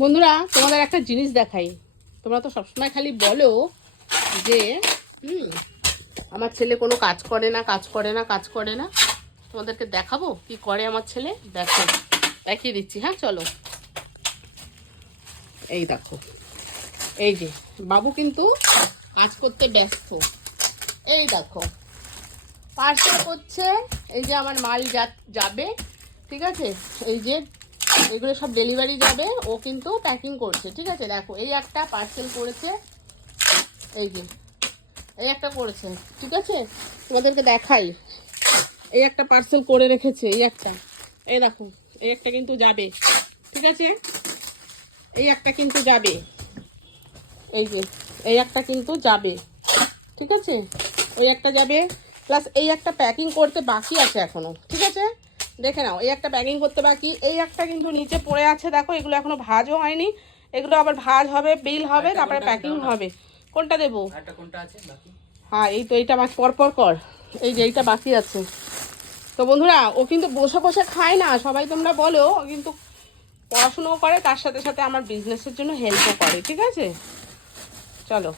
বন্ধুরা তোমাদের একটা জিনিস দেখাই। তোমরা তো সবসময় খালি বলো যে আমার ছেলে কোনো কাজ করে না কাজ করে না কাজ করে না। তোমাদেরকে দেখাবো কি করে আমার ছেলে। দেখো, দেখিয়ে দিচ্ছি। হ্যাঁ চলো, এই দেখো, এই যে বাবু কিন্তু কাজ করতে ব্যস্ত। এই দেখো পার্সেল করছে, এই যে আমার মাল যাবে, ঠিক আছে। এই যে এগুলো সব ডেলিভারি যাবে, ও কিন্তু প্যাকিং করছে, ঠিক আছে। দেখো এই একটা পার্সেল করেছে, এই যে এই একটা করেছে, ঠিক আছে। তোমাদেরকে দেখাই, এই একটা পার্সেল করে রেখেছে, এই একটা, এই দেখো এই একটা কিন্তু যাবে, ঠিক আছে। এই একটা কিন্তু যাবে, এই যে এই একটা কিন্তু যাবে, ঠিক আছে। ওই একটা যাবে, প্লাস এই একটা প্যাকিং করতে বাকি আছে এখনো, ঠিক আছে। দেখে নাও, এই একটা প্যাকিং করতে বাকি, এই একটা কিন্তু নিচে পড়ে আছে। দেখো এগুলো এখনো ভাজও হয়নি, এগুলো আবার ভাজ হবে, বিল হবে, তারপরে প্যাকিং হবে। কোনটা দেবো? হ্যাঁ এই তো, এইটা পরপর কর, এই যে এইটা বাকি আছে। তো বন্ধুরা ও কিন্তু বসে বসে খায় না, সবাই তোমরা বলো, ও কিন্তু পড়াশুনোও করে, তার সাথে সাথে আমার বিজনেসের জন্য হেল্পও করে, ঠিক আছে। চলো।